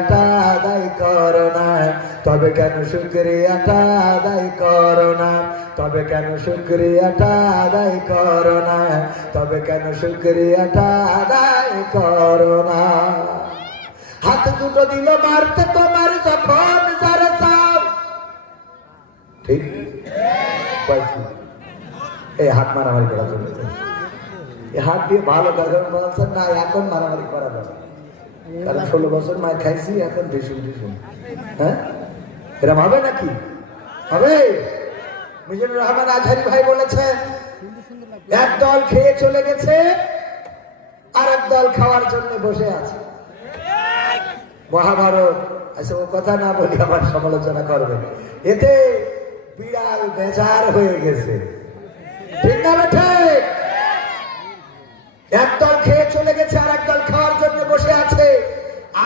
আদায় করো না, তবে কেন শুকরিয়াটা আদায় করো না, তবে কেন শুকরিয়াটা আদায় করো না, তবে কেন শুকরিয়াটা আদায় করো না। হাত দুটো দিল মারতে তোমার যখন যারা চাও, ঠিক এই হাত মারামারি করা চলে, এই হাত দিয়ে ভালো বলছেন না, এখন মারামারি করা যাবে, কারণ 16 বছর মার খাইছি, এখন ভীষণ ভীষণ। হ্যাঁ, এরকম হবে নাকি? হবে? মিজানুর রহমান আজহারি ভাই বলেছে, এক দল খেয়ে চলে গেছে, আর এক দল খাওয়ার জন্য বসে আছে। মহাভারত, আচ্ছা ও কথা না বলি আবার সমালোচনা করবে, এতে বিড়াল বেজার হয়ে গেছে, ঠিক না বেঠে? একদল খেয়ে চলে গেছে, আর একদল খাওয়ার জন্য বসে আছে।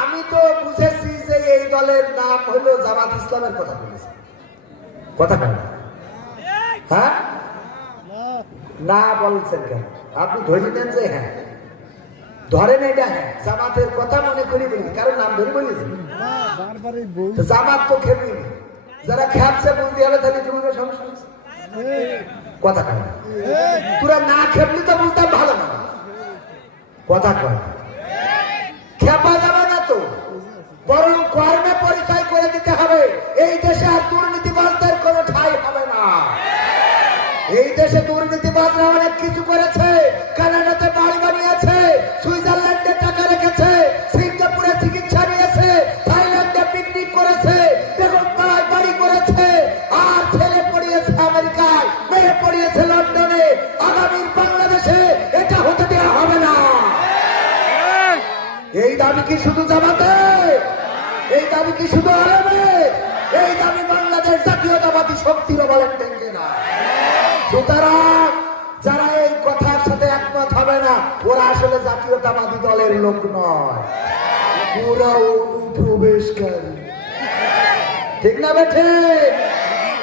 আমি তো বুঝেছি যে এই দলের নাম হলো জামাত ইসলামের কথা বলেছে, কথা কেন? হ্যাঁ, না বলছেন কেন? আপনি ধরে নেন যে হ্যাঁ, ধরেন এটা হ্যাঁ জামাতের কথা মনে করি বলি, কারণ নাম ধরে বলেছি। জামাত তো খেপিনি, যারা খেপছে বলতে হবে, তাহলে তোমাদের সমস্যা হচ্ছে, কথা কেন? তোরা না খেপলি তো বলতাম ভালো না, কথা কয় খেপা যাবে না তো, বরং কর্মে পরিচয় করে দিতে হবে। এই দেশে আর দুর্নীতিবাজদের কোনো ঠাঁই হবে না। এই দেশে দুর্নীতিবাজরা অনেক কিছু করেছে, কানাডাতে বাড়ি বানিয়েছে, সুইজারল্যান্ডে টাকা রেখেছে, সিঙ্গাপুরে চিকিৎসা নিয়েছে, থাইল্যান্ডে পিকনিক করেছে, বেগমপাড়ায় বাড়ি করেছে, আর ছেলে পড়িয়েছে আমেরিকায়, মেয়ে পড়িয়েছে লন্ডনে। আগামীর বাংলাদেশে এটা হতে দেওয়া হবে না। এই দাবি কি শুধু জামাতে? এই দাবি কি শুধু আলেমে? এই দাবি বাংলাদেশ জাতীয়তাবাদী শক্তিরও বলেন দেখে না। সুতরাং যারা এই কথার সাথে একমত হবে না, ওরা আসলে জাতীয়তাবাদী দলের লোক নয়, ওরা অনুপ্রবেশকারী, ঠিক না বেঠে?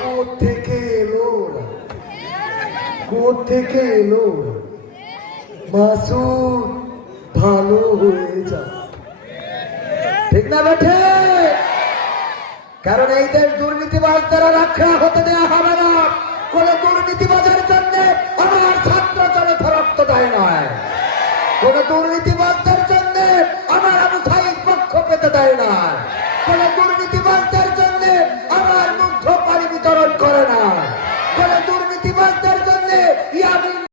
কোত্থেকে এলো, কোত্থেকে এলো? মাসুদ ভালো হয়ে যা, ঠিক না বেঠে? কারণ এই দেশ দুর্নীতিবাজ দ্বারা রক্ষা হতে দেওয়া হবে না। কোন দুর্নীতিবাজের জন্য আমার ছাত্র জনতা রক্ত দেয় নয়, কোন দুর্নীতি